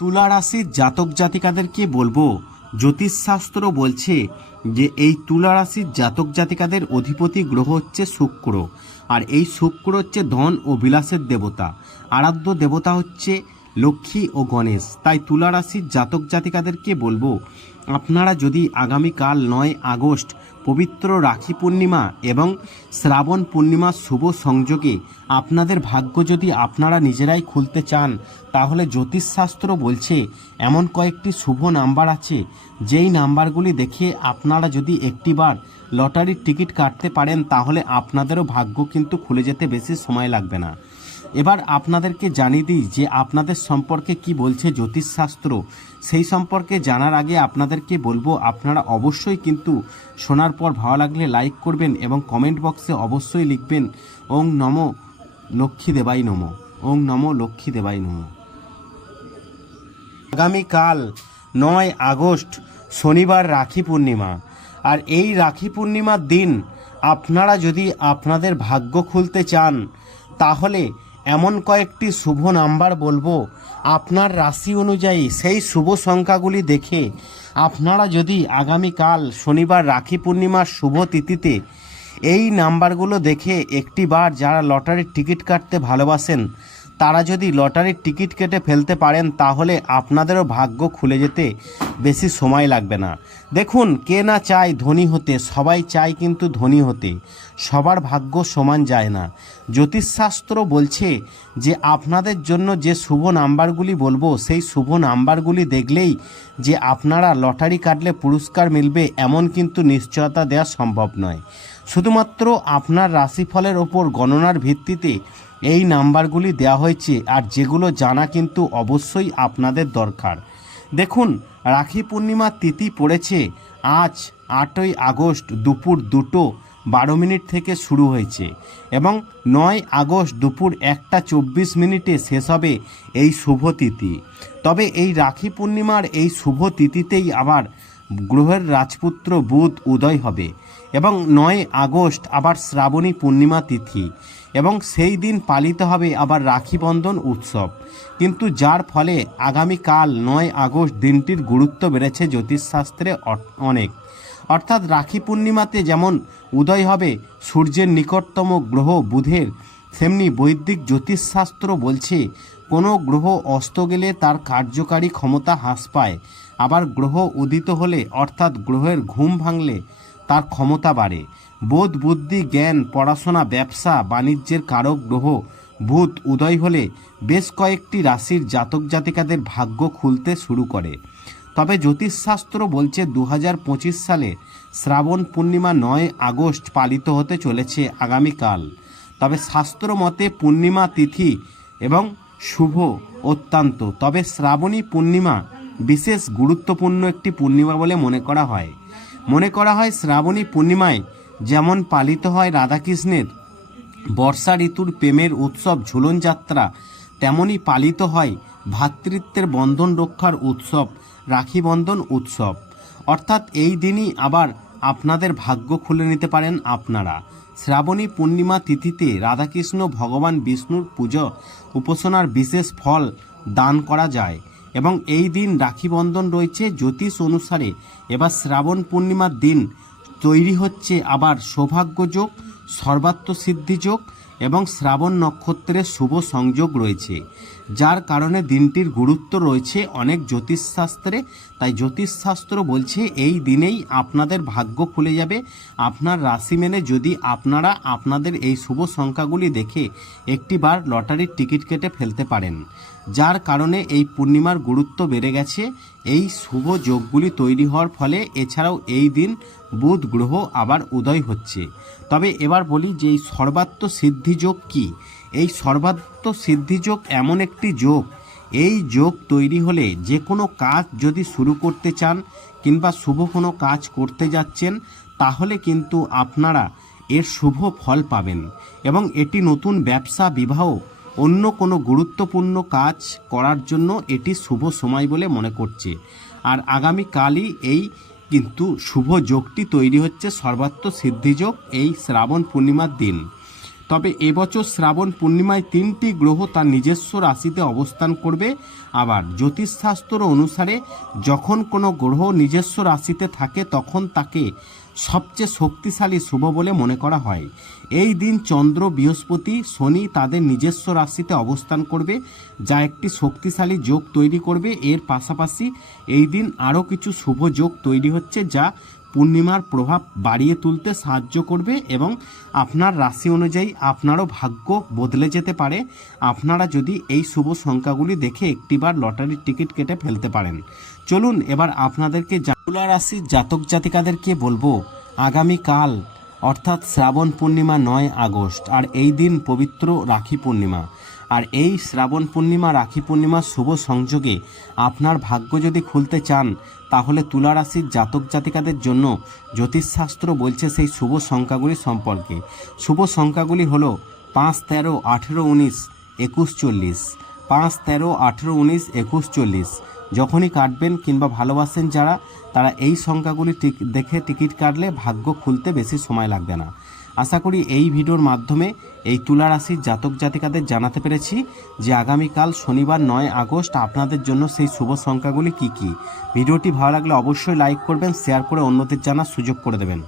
তুলা রাশির জাতক জাতিকাদেরকে বলব? জ্যোতিষশাস্ত্র বলছে যে, এই তুলা রাশির জাতক জাতিকাদের অধিপতি গ্রহ হচ্ছে শুক্র। আর এই শুক্র হচ্ছে ধন ও বিলাসের দেবতা। আরাধ্য দেবতা হচ্ছে লক্ষ্মী ও গণেশ, তাই তুলা রাশির জাতক জাতিকাদেরকে বলব, আপনারা যদি আগামীকাল নয় আগস্ট পবিত্র রাখি পূর্ণিমা এবং শ্রাবণ পূর্ণিমার শুভ সংযোগে আপনাদের ভাগ্য যদি আপনারা নিজেরাই খুলতে চান, তাহলে জ্যোতিষশাস্ত্র বলছে, এমন কয়েকটি শুভ নাম্বার আছে, যেই নাম্বারগুলি দেখে আপনারা যদি একটিবার লটারির টিকিট কাটতে পারেন, তাহলে আপনাদেরও ভাগ্য কিন্তু খুলে যেতে বেশি সময় লাগবে না। এবার আপনাদেরকে জানিয়ে দিই যে আপনাদের সম্পর্কে কি বলছে জ্যোতিষশাস্ত্র। সেই সম্পর্কে জানার আগে আপনাদেরকে বলব, আপনারা অবশ্যই কিন্তু শোনার পর ভালো লাগলে লাইক করবেন এবং কমেন্ট বক্সে অবশ্যই লিখবেন, ওং নম লক্ষ্মী দেবাই নম, ওং নম লক্ষ্মী দেবাই নম। আগামীকাল নয় আগস্ট, শনিবার রাখি পূর্ণিমা। আর এই রাখি পূর্ণিমার দিন আপনারা যদি আপনাদের ভাগ্য খুলতে চান, তাহলে এমন কয়েকটি শুভ নাম্বার বলব। আপনার রাশি অনুযায়ী সেই শুভ সংখ্যাগুলি দেখে আপনারা যদি আগামীকাল শনিবার রাখি পূর্ণিমার শুভ তিথিতে এই নাম্বারগুলো দেখে একটিবার যারা লটারির টিকিট কাটতে ভালোবাসেন তারা যদি লটারির টিকিট কেটে ফেলতে পারেন, তাহলে আপনাদেরও ভাগ্য খুলে যেতে বেশি সময় লাগবে না। দেখুন, কে না চায় ধনী হতে, সবাই চায় কিন্তু ধনী হতে। সবার ভাগ্য সমান যায় না। জ্যোতিষশাস্ত্র বলছে যে, আপনাদের জন্য যে শুভ নাম্বারগুলি বলব, সেই শুভ নাম্বারগুলি দেখলেই যে আপনারা লটারি কাটলে পুরস্কার মিলবে, এমন কিন্তু নিশ্চয়তা দেওয়া সম্ভব নয়। শুধুমাত্র আপনার রাশিফলের ওপর গণনার ভিত্তিতে এই নাম্বারগুলি দেওয়া হয়েছে আর যেগুলো জানা কিন্তু অবশ্যই আপনাদের দরকার। দেখুন, রাখি পূর্ণিমার তিথি পড়েছে আজ আটই আগস্ট দুপুর দুটো বারো মিনিট থেকে শুরু হয়েছে এবং নয় আগস্ট দুপুর একটা চব্বিশ মিনিটে শেষ হবে এই শুভ তিথি। তবে এই রাখি পূর্ণিমার এই শুভ তিথিতেই আবার গ্রহের রাজপুত্র বুধ উদয় হবে। এবং নয় আগস্ট আবার শ্রাবণী পূর্ণিমা তিথি, এবং সেই দিন পালিত হবে আবার রাখি বন্ধন উৎসব। কিন্তু যার ফলে আগামীকাল নয় আগস্ট দিনটির গুরুত্ব বেড়েছে জ্যোতিষশাস্ত্রে অনেক। অর্থাৎ রাখি পূর্ণিমাতে যেমন উদয় হবে সূর্যের নিকটতম গ্রহ বুধের, তেমনি বৈদিক জ্যোতিষশাস্ত্র বলছে কোনো গ্রহ অস্ত গেলে তার কার্যকারী ক্ষমতা হ্রাস পায়। আবার গ্রহ উদিত হলে অর্থাৎ গ্রহের ঘুম ভাঙলে তার ক্ষমতা বাড়ে। বোধ, বুদ্ধি, জ্ঞান, পড়াশোনা, ব্যবসা, বাণিজ্যের কারক গ্রহ, ভূত, উদয় হলে বেশ কয়েকটি রাশির জাতক জাতিকাদের ভাগ্য খুলতে শুরু করে। তবে জ্যোতিষশাস্ত্র বলছে দু হাজার পঁচিশ সালে শ্রাবণ পূর্ণিমা নয় আগস্ট পালিত হতে চলেছে আগামীকাল। তবে শাস্ত্র মতে পূর্ণিমা তিথি এবং শুভ অত্যন্ত। তবে শ্রাবণী পূর্ণিমা বিশেষ গুরুত্বপূর্ণ একটি পূর্ণিমা বলে মনে করা হয়। মনে করা হয় শ্রাবণী পূর্ণিমায় যেমন পালিত হয় রাধাকৃষ্ণের, বর্ষা ঋতুর প্রেমের উৎসব ঝুলন যাত্রা তেমনই পালিত হয় ভ্রাতৃত্বের বন্ধন রক্ষার উৎসব, রাখি বন্ধন উৎসব। অর্থাৎ এই দিনই আবার আপনাদের ভাগ্য খুলে নিতে পারেন আপনারা। শ্রাবণী পূর্ণিমা তিথিতে রাধাকৃষ্ণ ভগবান বিষ্ণুর পুজো উপাসনার বিশেষ ফল দান করা যায়। এবং এই দিন রাখি বন্ধন রয়েছে জ্যোতিষ অনুসারে। এবার শ্রাবণ পূর্ণিমার দিন তৈরি হচ্ছে আবার সৌভাগ্যযোগ সর্বাত্ম সিদ্ধিযোগ এবং শ্রাবণ নক্ষত্রের শুভ সংযোগ রয়েছে। যার কারণে দিনটির গুরুত্ব রয়েছে অনেক জ্যোতিষশাস্ত্রে। তাই জ্যোতিষশাস্ত্র বলছে, এই দিনেই আপনাদের ভাগ্য খুলে যাবে। আপনার রাশি মেনে যদি আপনারা আপনাদের এই শুভ সংখ্যাগুলি দেখে একটিবার লটারির টিকিট কেটে ফেলতে পারেন, যার কারণে এই পূর্ণিমার গুরুত্ব বেড়ে গেছে। এই শুভ যোগগুলি তৈরি হওয়ার ফলে এছাড়াও এই দিন বুধ গ্রহ আবার উদয় হচ্ছে। তবে এবার বলি যে এই সর্বাত্ম সিদ্ধি যোগ কী? এই সর্বাত্ম সিদ্ধি যোগ এমন একটি যোগ। এই যোগ তৈরি হলে যে কোনো কাজ যদি শুরু করতে চান কিংবা শুভ কোনো কাজ করতে যাচ্ছেন, তাহলে কিন্তু আপনারা এর শুভ ফল পাবেন এবং এটি নতুন ব্যবসা, বিবাহ, অন্য কোনো গুরুত্বপূর্ণ কাজ করার জন্য এটি শুভ সময় বলে মনে করছে। আর আগামীকালই এই কিন্তু শুভ যোগটি তৈরি হচ্ছে সর্বাত্ম সিদ্ধিযোগ এই শ্রাবণ পূর্ণিমার দিন। তবে এবছর শ্রাবণ পূর্ণিমায় তিনটি গ্রহ তার নিজস্ব রাশিতে অবস্থান করবে। আবার জ্যোতিষশাস্ত্র অনুসারে যখন কোনো গ্রহ নিজস্ব রাশিতে থাকে, তখন তাকে সবচেয়ে শক্তিশালী শুভ বলে মনে করা হয়। এই দিন চন্দ্র, বৃহস্পতি, শনি তাদের নিজস্ব রাশিতে অবস্থান করবে, যা একটি শক্তিশালী যোগ তৈরি করবে। এর পাশাপাশি এই দিন আরও কিছু শুভ যোগ তৈরি হচ্ছে, যা পূর্ণিমার প্রভাব বাড়িয়ে তুলতে সাহায্য করবে এবং আপনার রাশি অনুযায়ী আপনারও ভাগ্য বদলে যেতে পারে। আপনারা যদি এই শুভ সংখ্যাগুলি দেখে একটিবার লটারির টিকিট কেটে ফেলতে পারেন। চলুন এবার আপনাদেরকে তুলা রাশির জাতক জাতিকাদেরকে বলব, আগামীকাল, অর্থাৎ শ্রাবণ পূর্ণিমা নয় আগস্ট, আর এই দিন পবিত্র রাখি পূর্ণিমা। আর এই শ্রাবণ পূর্ণিমা, রাখি পূর্ণিমার শুভ সংযোগে আপনার ভাগ্য যদি খুলতে চান, তাহলে তুলা রাশির জাতক জাতিকাদের জন্য জ্যোতিষশাস্ত্র বলছে সেই শুভ সংখ্যাগুলি সম্পর্কে। শুভ সংখ্যাগুলি হলো পাঁচ, তেরো, আঠেরো, উনিশ, একুশ, চল্লিশ। পাঁচ, তেরো, আঠেরো, উনিশ, একুশ, চল্লিশ। যখনই কাটবেন কিংবা ভালোবাসেন যারা, তারা এই সংখ্যাগুলি দেখে টিকিট কাটলে ভাগ্য খুলতে বেশি সময় লাগবে না। আশা করি এই ভিডিওর মাধ্যমে এই তুলা রাশির জাতক জাতিকাদের জানাতে পেরেছি যে আগামীকাল শনিবার নয় আগস্ট আপনাদের জন্য সেই শুভ সংখ্যাগুলি কি কি। ভিডিওটি ভালো লাগলে অবশ্যই লাইক করবেন, শেয়ার করে অন্যদের জানার সুযোগ করে দেবেন।